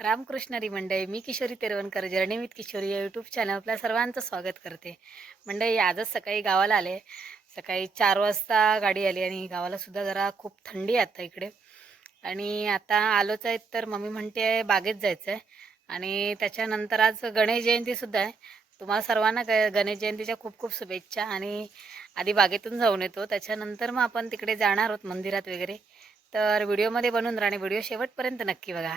रामकृष्ण मंडळी, मी Kishori Teravankar journey with Kishori या YouTube channel आपल्या सर्वांचं स्वागत करते. मंडळी, आजच सकाळी गावाला आले. सकाळी 4 वाजता गाडी आली आणि गावाला सुद्धा जरा खूप थंडी आहे आता इकडे. आणि आता आलोच आहे तर मम्मी म्हणते बागेत जायचं आहे. आणि त्याच्यानंतर आज गणेश जयंतीसुद्धा आहे. तुम्हाला सर्वांना गणेश जयंतीच्या खूप खूप शुभेच्छा. आणि आधी बागेतून जाऊन येतो, त्याच्यानंतर मग आपण तिकडे जाणार आहोत मंदिरात वगैरे. तर व्हिडिओमध्ये बनून राहणे, व्हिडिओ शेवटपर्यंत नक्की बघा.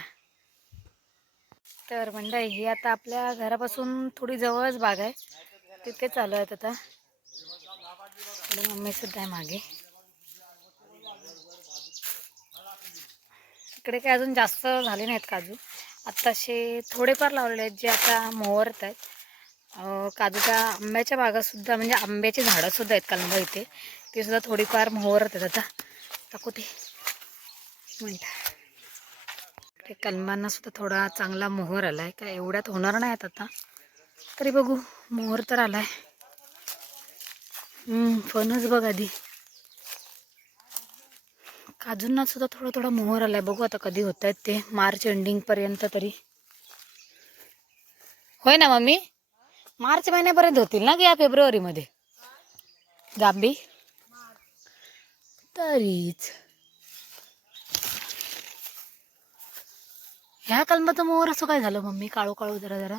तर मंडळी, ही आता आपल्या घरापासून थोडी जवळच बाग आहे, तिथे चालू आहेत आता. आणि मम्मी सुद्धा आहे मागे. इकडे काही अजून जास्त झाले नाहीत काजू, आत्ताशे थोडेफार लावलेले आहेत जे आता मोहरत आहेत. काजूच्या आंब्याच्या बागासुद्धा, म्हणजे आंब्याची झाडंसुद्धा आहेत कलंब इथे, ते सुद्धा थोडीफार मोहरत आहेत. आता टाकू ते मिनटं. इकडे कलमांना सुद्धा थोडा चांगला मोहर आला आहे, काय एवढ्यात होणार नाहीत आता, तरी बघू. मोहर तर आलाय. फणस बघ आधी. काजूंना सुद्धा थोडा थोडा मोहर आलाय. बघू आता कधी होत आहेत ते, मार्च एंडिंग पर्यंत तरी होय ना मम्मी? मार्च महिन्यापर्यंत होतील ना की या फेब्रुवारीमध्ये जांबी? तरीच ह्या कलमाचं मोहर असं काय झालं मम्मी, काळू काळू जरा जरा?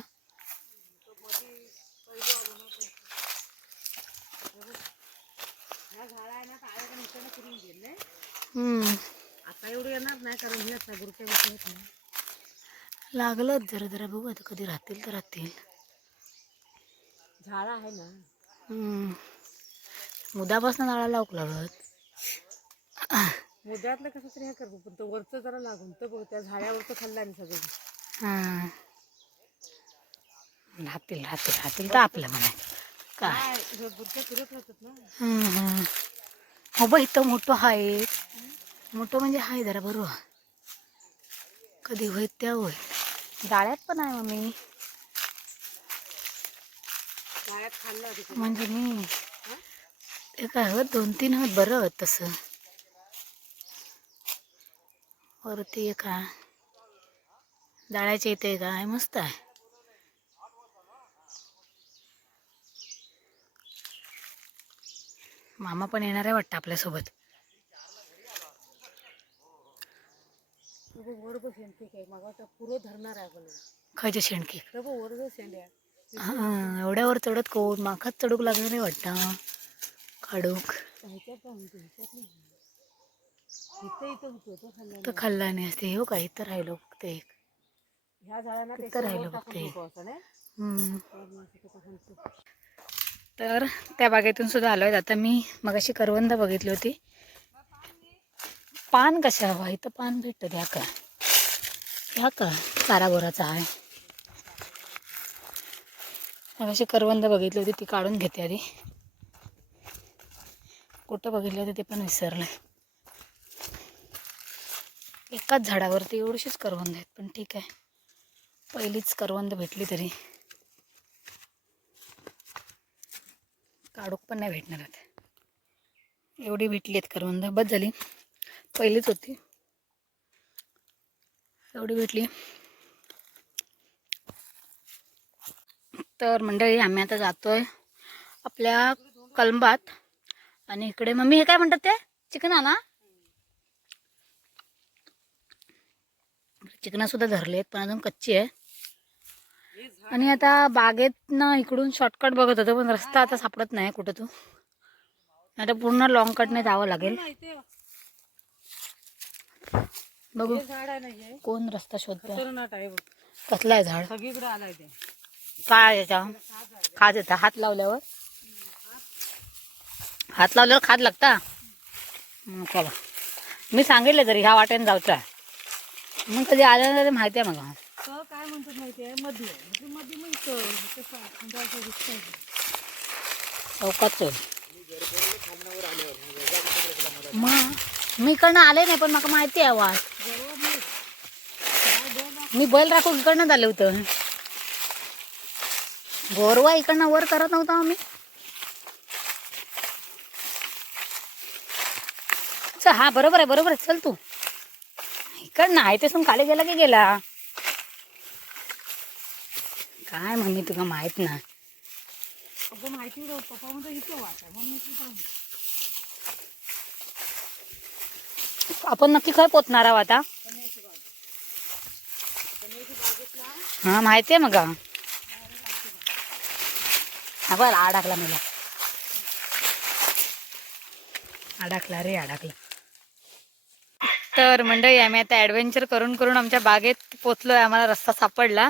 आता एवढं येणार नाही कारण हे आता गुरुच्या गोष्टी लागलंच जरा जरा. बघू आता कधी राहतील तर राहतील. झाड आहे ना. मुदापासून झाडा लावक लागत. मुद्यातलं कसं तरी हे करतो, पण तो वरचं जरा लागून तर बघ त्या झाडावरचं खाल्लं आणि सगळं. हां, राहतील राहतील राहतील तर आपलं म्हणा काय. गुरच्या फिरत राहतात ना. हो बा, इथं मोठं आहे. मोठं म्हणजे हाय जरा बरोबर. कधी होईत त्या होय. जाळ्यात पण आहे मम्मी. जाळ्यात खाल्लं म्हणजे मी ते काय होत 2-3 होत बरं होत तसं. वरती एक आहे, जाळ्याच्या इथे एक आहे, मस्त आहे. मामा पण येणार आहे वाटतं आपल्यासोबत. वर शेंडके काय मग आता पुरं धरणार आहे आपण. खायचे शेणके वर शेंड्या हां, एवढ्यावर चढत कोण माखात चढूक लागणार आहे वाटतं. काढूक ह्याच्यात म्हणतो ह्याच्यात नाही. इथं इथं होतो तो खाल्ला तर खाल्ला नाही असते. हो का, इथं राहिलो फक्त एक. ह्या झाडांना इथं राहिलो फक्त एक. तर त्या बागेतून सुद्धा आलो आहे. आता मी मगाशी करवंद बघितली होती. पान कशा हवा, इथं पान भेटतं. ह्या का चारा बोराचा आहे. मगाशी करवंद बघितली होती, ती काढून घेते आधी. कुठं बघितलं होतं ते पण विसरलं. एकाच झाडावरती एवढीशीच करवंद आहेत, पण ठीक आहे, पहिलीच करवंद भेटली तरी. काढूक पण नाही भेटणार आहेत. एवढी भेटली आहेत करवंद, बस झाली. पहिलीच होती, एवढी भेटली. तर मंडळी, आम्ही आता जातोय आपल्या कलंबात. आणि इकडे मम्मी हे काय म्हणतात ते, चिकन आणा. चिकना सुद्धा धरले आहेत पण अजून कच्ची आहे. आणि आता बागेत ना इकडून शॉर्टकट बघत होतो, पण रस्ता आता सापडत नाही कुठं. तू आता पूर्ण लॉंग कटने जावं लागेल. बघू कोण रस्ता शोधतोय. कसला आहे झाड? सगळीकडे आलाय ते. काय याच्या खाज येता हात लावल्यावर? हात लावल्यावर खाज लागता. चला, मी सांगितलं तरी ह्या वाटेने जाऊचा. मग कधी आलं तरी माहिती आहे मला. काय म्हणतात माहिती आहे, मध्ये मध्ये चौकात मग मी इकडनं आले नाही, पण मला माहिती आहे वाट. मी बैल राखून इकडनं आले होतं. गोरवा इकडनं वर करत नव्हता आम्ही. हा बरोबर आहे, बरोबर आहे. चल तू इकडनं आहे ते खाली गेला की गेला. काय मम्मी तुका माहित ना. अगं माहिती नव्हतं पप्पा म्हणजे इथं वाट आहे मग मी तुझं आपण नक्की काय पोचणार आहोत आता. हा माहिती आहे मग. हा बरं अडकला मला. अडकला रे अडकला. तर मंडळी आम्ही आता ॲडव्हेंचर करून करून आमच्या बागेत पोचलो आहे. आम्हाला रस्ता सापडला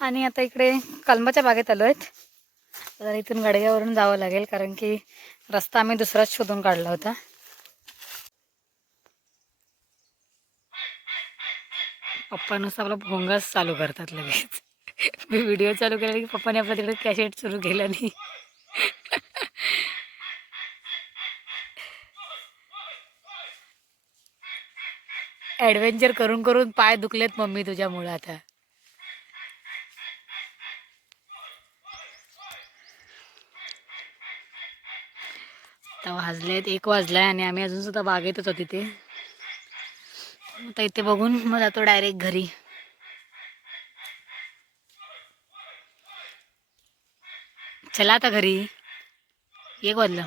आणि आता इकडे कलमाच्या बागेत आलो आहेत. तर इथून गाडग्यावरून जावं लागेल कारण की रस्ता आम्ही दुसराच शोधून काढला होता. पप्पा नुसतं आपला भोंगाच चालू करतात लगेच. मी व्हिडिओ चालू केला की पप्पाने आपल्या तिकडे कॅसेट सुरू केलं नाही. ॲडव्हेंचर करून करून पाय दुखलेत मम्मी तुझ्यामुळं आता. आता वाजलेत 1 वाजलाय आणि आम्ही अजून सुद्धा बागेतच होतो तिथे. आता इथे बघून मग जातो डायरेक्ट घरी. चला आता घरी. 1 वाजलं.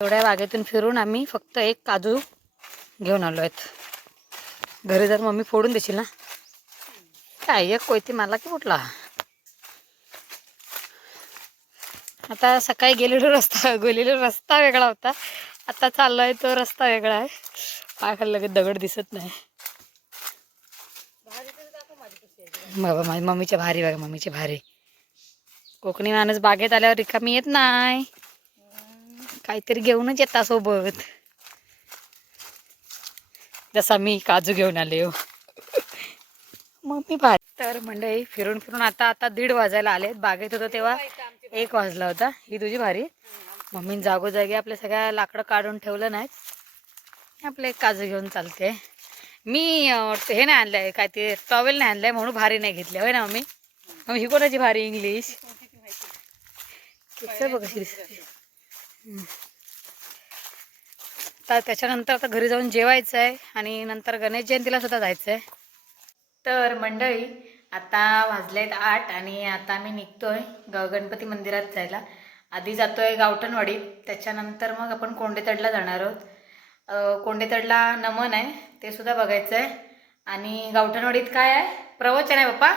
थोड्या बागेतून फिरून आम्ही फक्त एक काजू घेऊन आलो आहेत. घरी जर मम्मी फोडून देशील ना. काय एक कोयती मला की कुठला. आता सकाळी गेलेलो रस्ता वेगळा होता. आता चाललोय तो रस्ता वेगळा आहे. पाय खाली लगेच दगड दिसत नाही. बाबा माझी मम्मीच्या भारी बघा मम्मीची भारी. कोकणी माणूस बागेत आल्यावर रिकामी येत नाही. काहीतरी घेऊनच येता सोबत. जसा मी काजू घेऊन आले हो. मम्मी भारी. तर मंडळी फिरून फिरून आता 1:30 वाजायला आले. बागेत होतो तेव्हा 1 वाजला होता. ही तुझी भारी. मम्मीने जागोजागी आपल्या सगळ्या लाकडं काढून ठेवलं नाहीत. आपलं एक काजू घेऊन चालते. मी हे नाही आणलंय काय ते टॉवेल नाही आणलंय म्हणून भारी नाही घेतले होय ना मम्मी. मम्मी ही कोणाची भारी इंग्लिश. कसं बघ कशी दिसते. तर त्याच्यानंतर आता घरी जाऊन जेवायचं आहे आणि नंतर गणेश जयंतीला सुद्धा जायचं आहे. तर मंडळी आता वाजलेत 8 आणि आता आम्ही निघतोय गणपती मंदिरात जायला. आधी जातोय गावठणवाडीत. त्याच्यानंतर मग आपण कोंडेतडला जाणार आहोत. कोंडेतडला नमन आहे ते सुद्धा बघायचं आहे. आणि गावठणवाडीत काय आहे प्रवचन आहे पप्पा.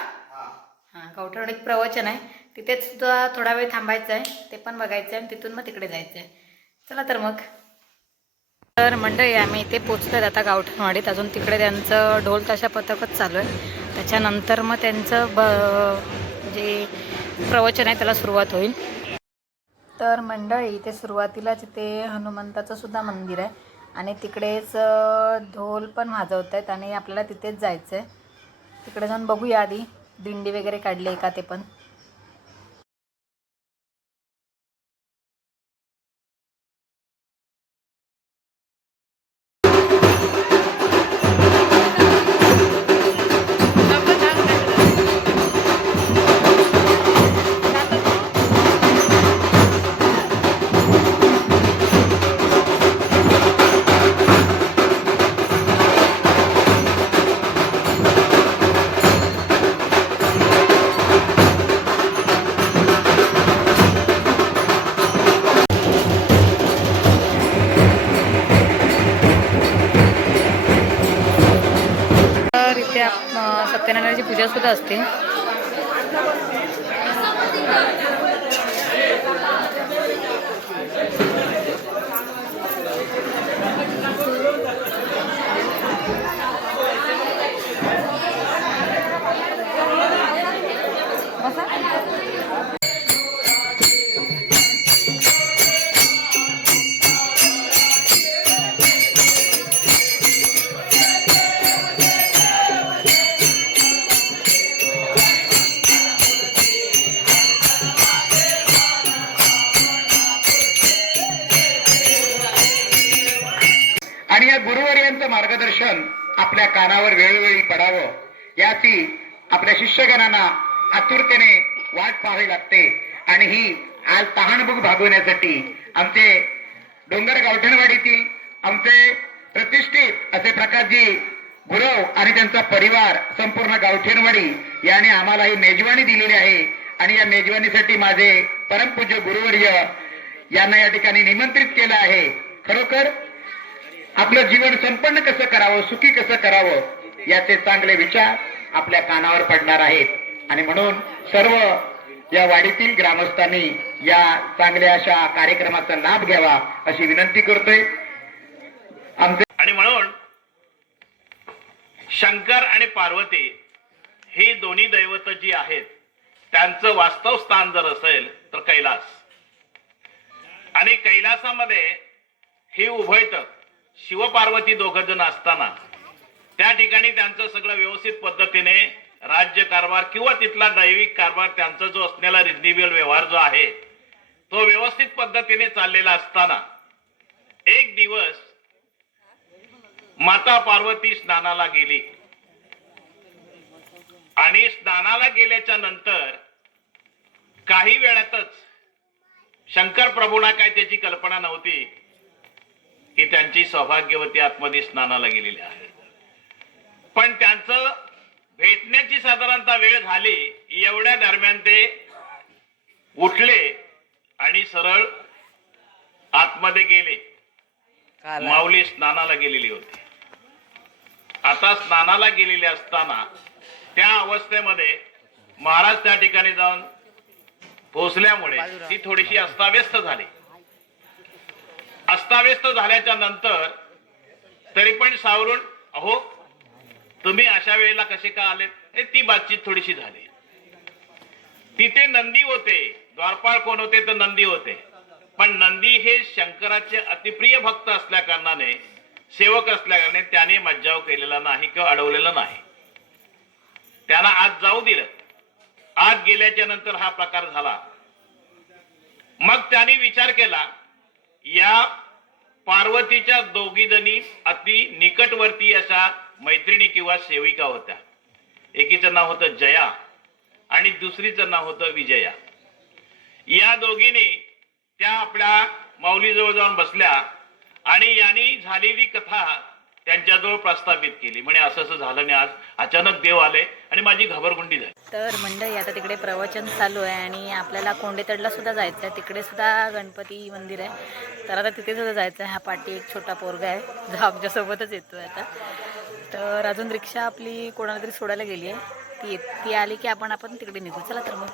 हां गावठणवाडीत प्रवचन आहे. तिथेच सुद्धा थोडा वेळ थांबायचं आहे. ते पण बघायचं आहे आणि तिथून मग तिकडे जायचं आहे. चला तर मग. तर मंडळी आम्ही इथे पोचलोय आता गावठणवाडीत. अजून तिकडे त्यांचं ढोल ताशा पथकच चालू आहे. त्याच्यानंतर मग त्यांचं जे प्रवचन आहे त्याला सुरुवात होईल. तर मंडळी इथे सुरुवातीलाच इथे हनुमंताचं सुद्धा मंदिर आहे आणि तिकडेच ढोल पण वाजवत आहेत आणि आपल्याला तिथेच जायचं आहे. तिकडे जाऊन बघूया आधी दिंडी वगैरे काढली आहे का ते पण. तर इथे सत्यनारायणाची पूजा सुद्धा असते. आणि या गुरुवर्यांचं मार्गदर्शन आपल्या कानावर वेळोवेळी पडावं याची आपल्या शिष्यगणांना आतुरतेने वाट पाहावी लागते. आणि ही आज तहानभूक भागवण्यासाठी आमचे डोंगर गावठणवाडीतील आमचे प्रतिष्ठित असे प्रकाशजी गुरव आणि यांचा परिवार, संपूर्ण गावठेनवाडी याने आम्हाला ही मेजवानी दिलेली आहे आणि या मेजवानीसाठी माझे परमपूज्य गुरुवर्य यांना या ठिकाणी निमंत्रित केलं आहे. खरोखर आपलं जीवन संपन्न कसं करावं, सुखी कसं करावं याचे चांगले विचार आपल्या कानावर पडणार आहेत आणि म्हणून सर्व या वाडीतील ग्रामस्थांनी या चांगल्या अशा कार्यक्रमाचा लाभ घ्यावा अशी विनंती करतोय. आमचे आणि म्हणून शंकर आणि पार्वती ही दोन्ही दैवत जी आहेत त्यांचं वास्तव स्थान जर असेल तर कैलास, आणि कैलासामध्ये ही उभयत शिवपार्वती दोघ जण असताना त्या ठिकाणी त्यांचं सगळं व्यवस्थित पद्धतीने राज्य कारभार किंवा तिथला दैविक कारभार त्यांचा जो असलेला रिद्धिबेल व्यवहार जो आहे तो व्यवस्थित पद्धतीने चाललेला असताना एक दिवस माता पार्वती स्नानाला गेली आणि स्नानाला गेल्याच्या नंतर काही वेळातच शंकर प्रभूंना काय त्याची कल्पना नव्हती की त्यांची सौभाग्यवती आतमध्ये स्नानाला गेलेली आहे. पण त्यांचं भेटण्याची साधारणतः वेळ झाली एवढ्या दरम्यान ते उठले आणि सरळ आतमध्ये गेले. माऊली स्नानाला गेलेली होती. आता स्नानाला गेलेले असताना त्या अवस्थेमध्ये महाराज त्या ठिकाणी जाऊन पोहोचल्यामुळे ती थोडीशी अस्ताव्यस्त झाली. अस्ताव्यस्त झाल्याच्या नंतर तरी पण सावरून, अहो तुम्ही अशा वेळेला कसे का आले, ती बातचीत थोडीशी झाली. तिथे नंदी होते, द्वारपाळ कोण होते तर नंदी होते. पण नंदी हे शंकराचे अतिप्रिय भक्त असल्या कारणाने, सेवक असल्या कारणाने त्याने मज्जाव केलेला नाही किंवा अडवलेला नाही. त्यांना आत जाऊ दिलं. आत गेल्याच्या नंतर हा प्रकार झाला. मग त्यांनी विचार केला, या पार्वतीच्या दोघी जणी अति निकटवर्ती अशा मैत्रिणी किंवा सेविका होत्या. एकीचं नाव होतं जया आणि दुसरीचं नाव होतं विजया. या दोघींनी त्या आपल्या माऊलीजवळ जाऊन बसल्या आणि यांनी झालेली कथा त्यांच्याजवळ प्रस्थापित केली. म्हणे असं असं झालं आणि आज अचानक देव आले आणि माझी घबरगुंडी झाली. तर मंडळी आता तिकडे प्रवचन चालू आहे आणि आपल्याला कोंडेतडला सुद्धा जायचं आहे. तिकडे सुद्धा गणपती मंदिर आहे, तर आता तिथे सुद्धा जायचं आहे. हा पाठी एक छोटा पोरगा आहे जो आमच्यासोबतच येतो आहे आता. तर अजून रिक्षा आपली कोणाला तरी सोडायला गेली आहे. ती आली की आपण तिकडे निघू. चला तर मग.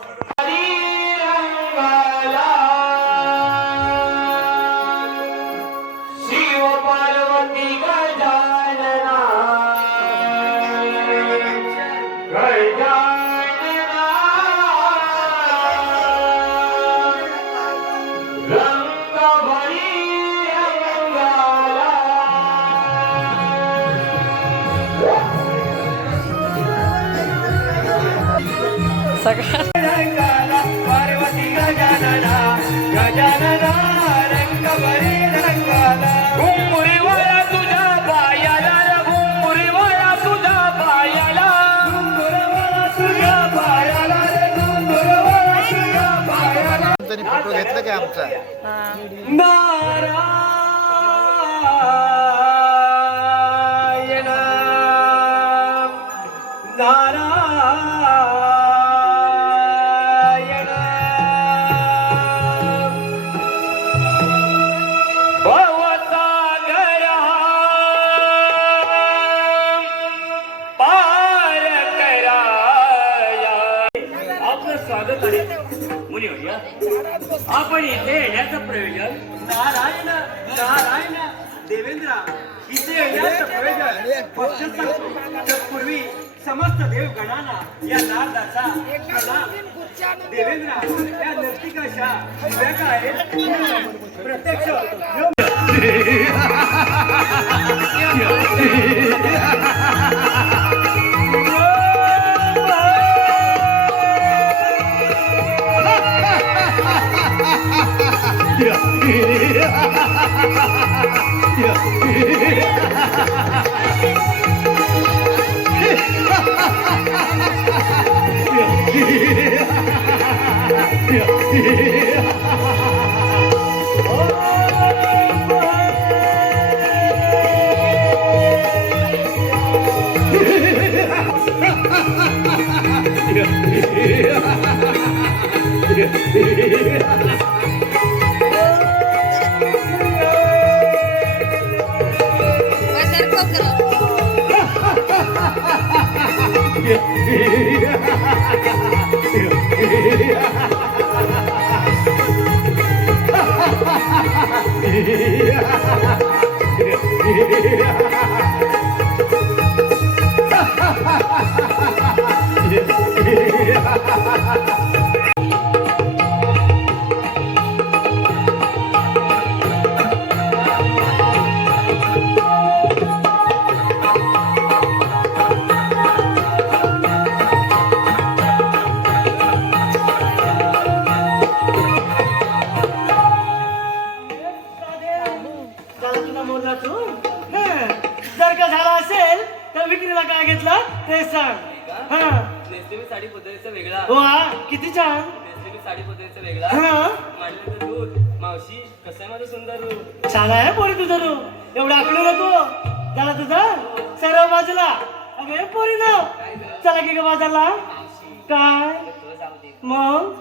फोटो घेतलं काय आमचा स्वागत आहे मुनिवर्य. आपण इथे येण्याचं प्रयोजन नारायण नारायण देवेंद्र इथे येण्याचं प्रयोजन फक्त सांगतो. तत्पूर्वी समस्त देवगणांना या नारदाचा प्रणाम. देवेंद्र या नर्तिकाशा दिव्या काय प्रत्यक्ष Yeah. झाला तुला मोरला तू हं. जर का झाला असेल तर विक्रीला काय घेतलं ते सांग हा नेसलेली साडी पद्धतीचा वेगळा वा किती छान नेसलेली साडी पद्धतीचा वेगळा हा मांडलेलं दूध मावशी कसं आहे माझं सुंदर रूप छान आहे पोरी तुझं रूप एवढं आकडे नको झाला तुझं सर्व बाजूला अगे पोरी ना चला की ग बाजारला काय मग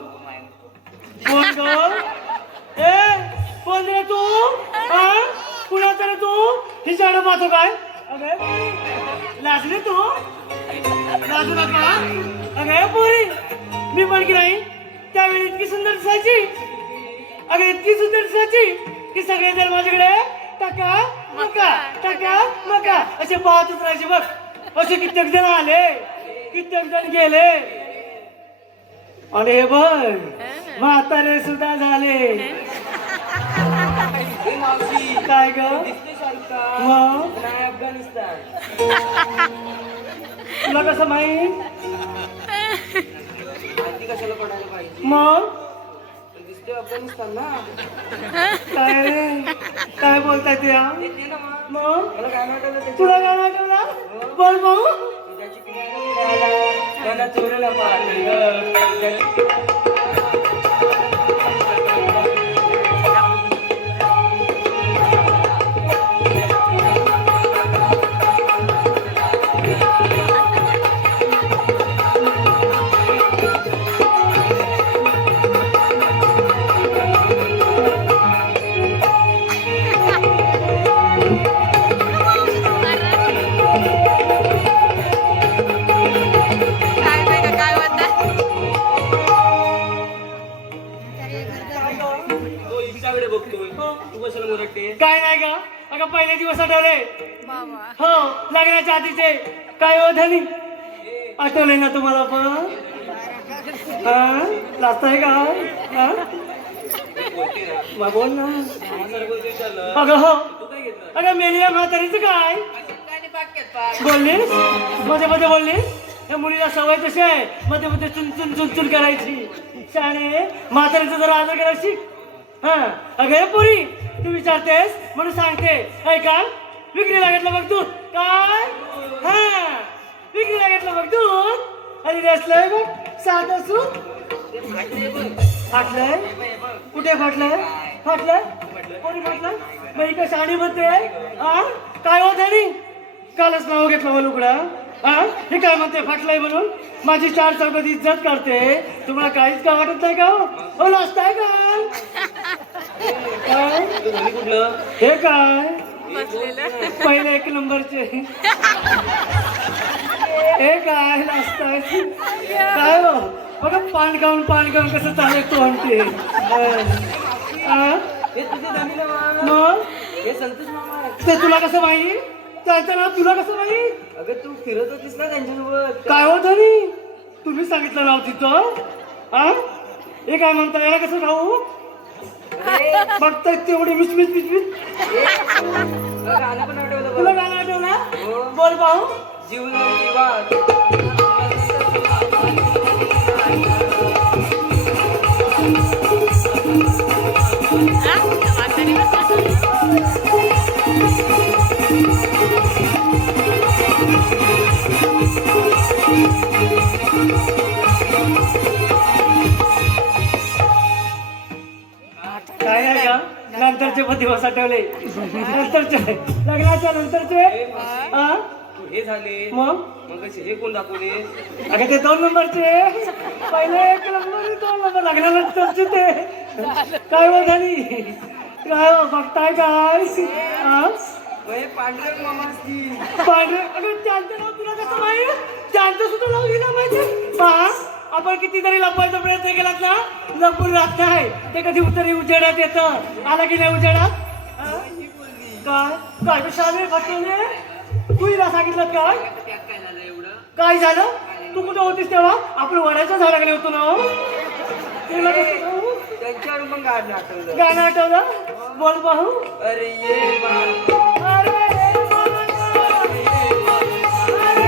कोण ग ए कोण रे तू हा कुणाचा रे तू हिच्याकडे पाहतो काय अगे लाजली तू लाजू नका अगे पोरी मी पण की नाही त्यावेळी इतकी सुंदर दिसायची अगे इतकी सुंदर दिसायची की सगळे जर माझ्याकडे टाका मका असे पाहतच राहायचे बघ असे कित्येक जण आले कित्येक जण गेले आणि हे बघ म्हातारे सुद्धा झाले मावशी काय ग दिसते शाहरुख मग नाही अफगाणिस्तान तुला कसं माहित माहिती कशाला पडायला पाहिजे मग पण दिसते अफगाणिस्तान ना काय रे काय बोलताय ते हा? येते ना मग मग मला काय वाटलं त्याची तुला काय आठवला बोल भाऊ तुझ्याची किनारा त्यांना चोरीला पाहते तो हिच्याकडे बघतोय तू कशाला मुरटते काय नाही का अगं पहिले दिवस आठवले हो लग्नाच्या आधीचे काय हो धनी आठवले ना तुम्हाला पण हा लाजताय का हा मग बोल ना अगं हो अगं मेलिया म्हातारीचं काय बोललीस मध्ये मध्ये बोललीस या मुलीला सवय तशी आहे मध्ये मध्ये चुन चुन चुन करायची शाणे म्हातारीचा जरा आदर करायची हा अगं पुरी तू विचारतेस म्हणून सांगते ऐका विक्रीला घेतलं बघ दूध काय हा विक्रीला घेतलं बघ दूध आणि रसलंय बघ साधं सूप फाटलंय कुठे फाटलंय फाटलंय कोणी फाटलं बाई का साडी म्हणते हा काय होत आणि कालच नाव घेतलं मला उघडा हा हे काय म्हणते फाटलंय म्हणून माझी चार चौकात इज्जत करते तुम्हाला काहीच का वाटत नाही का हो लाजताय काय कुठलं हे काय पहिले एक नंबरचे हे काय लाजताय काय हो बघा पान खाऊन कसं चालेल तू म्हणते हे तुझे धनी ना मामा. मग हे संतोष मामा आहे. ते तुला कसं माहिती त्यांचं नाव तुला कसं माहिती अगं तू फिरत होतीस ना त्यांच्यासोबत काय होत नाही तुम्ही सांगितलं नाव तिचं हा हे काय म्हणता याला कसं राहू बघताय तेवढे मिच तुला गाणं पण आठवलं तुला बघ. गाणं आठवलं हो. बोल भाऊ जीवनाची वाट काय आहे का नंतरचे पण दिवस आठवले नंतरचे लग्नाच्या नंतरचे हा तू हे झाले मग मग कसे हे कोण दाखवले? अगं ते 2 नंबरचे पहिले 1 नंबर 2 नंबर लागल्यानंतरचे ते काय हो झाली काय हो, बघताय काय हा? हे पांढरे मामा असतील. पांढरे अगं त्यांचं नाव तुला कसं माहिती त्यांचं सुद्धा नाव लिहिलं माहिती पहा आपण कितीतरी लपवायचा प्रयत्न केला ना लपून राहत नाही ते कधी तरी उजेडात येतं आला की नाही उजेडात हा? काय काय तू शाळे फटवले तू हिला सांगितलं काय काय झालं तू कुठं होतीस तेव्हा आपण वडाच्या झाडाखाली होतो ना हो? तुला कसं त्यांच्यावर मग गाणं आठवलं. गाणं आठवलं बोल पाहू अरे ये बाबा. अरे हे बाबा, अरे हे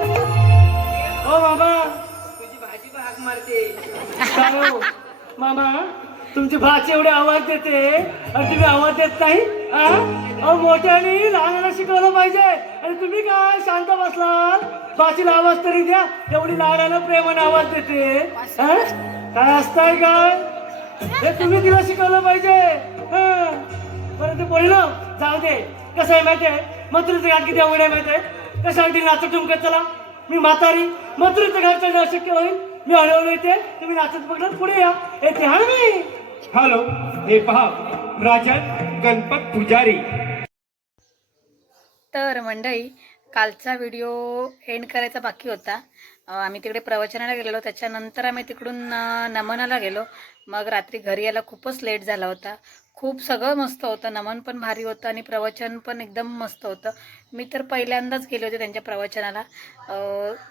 हो मामा तुझी भाजी भाग मारते. काय हो मामा तुमची भाची एवढे आवाज देते आणि तुम्ही आवाज देत नाही हा? अहो मोठ्याने लहानाला शिकवलं पाहिजे आणि तुम्ही काय शांत बसलात भाचीला आवाज तरी द्या एवढी लहानाला प्रेमाने आवाज देते हा? काय असताय काय हे तुम्ही तिला शिकवलं पाहिजे हा? बरं ते बोललं जाऊ दे कसं आहे माहितीये मथुरेचं घाट किती आवड आहे माहितीये कशासाठी नाचत ठुमकत चला मी म्हातारी मथुरेचं घाट चढणं अशक्य होईल मी हळूहळू येते तुम्ही नाचत पकडत पुढे या येते हा मी हॅलो हे पहा राजन गणपत पुजारी. तर मंडळी कालचा व्हिडिओ एंड करायचा बाकी होता. आम्ही तिकडे प्रवचनाला गेलेलो त्याच्यानंतर आम्ही तिकडून नमनाला गेलो. मग रात्री घरी यायला खूपच लेट झाला होता. खूप सगळं मस्त होतं नमन पण भारी होतं आणि प्रवचन पण एकदम मस्त होतं. मी तर पहिल्यांदाच गेले होते त्यांच्या प्रवचनाला.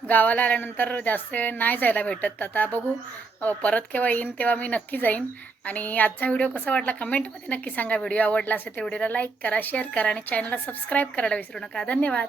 गावाला आल्यानंतर जास्त नाही जायला भेटत. आता बघू परत केव्हा येईन तेव्हा मी नक्की जाईन. आणि आजचा व्हिडिओ कसा वाटला कमेंटमध्ये नक्की सांगा. व्हिडिओ आवडला असेल तर व्हिडिओला लाईक करा शेअर करा आणि चॅनलला सबस्क्राईब करायला विसरू नका. धन्यवाद.